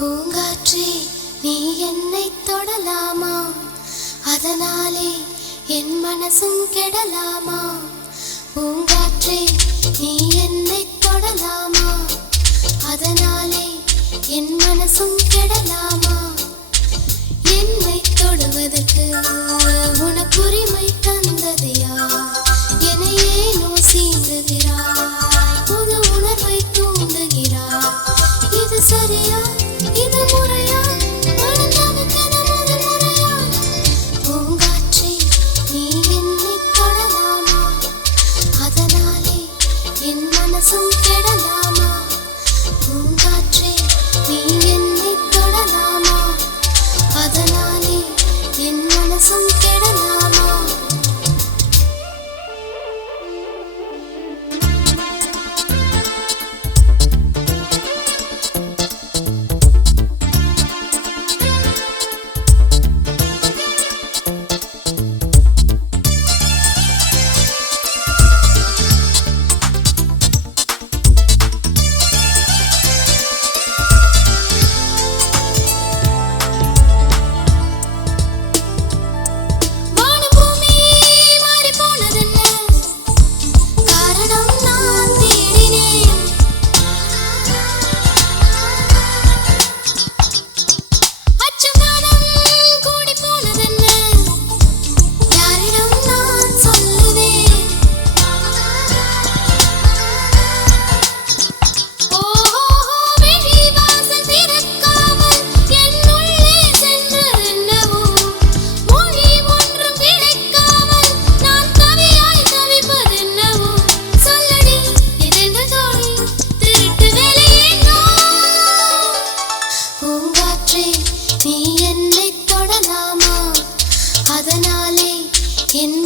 பூங்காற்றே நீ என்னை தொடலாமா, அதனாலே என் மனசும் கெடலாமா. பூங்காற்றே நீ என்னை தொடலாமா, அதனாலே என் மனசும் கெடலாமா. என்னை தொடுவதற்கு உனக்கு உரிமை தந்தது யார்? என்னை ஏனோ சீண்டுகிறாய், புது உணர்வை தூண்டுகிறாய். இது சரியா, இது முறையா, மனந்தவக்கென முதல் முறையா? பூங்காற்றே நீ என்னை தொடலாமா, அதனாலே என் மனசும் கெடலாமா. பூங்காற்றே நீ என்னை தொடலாமா, அதனாலே என் மனசும் கெடலாமா. பூங்காற்றே நீ என்னை தொடலாமா, அதனாலே என்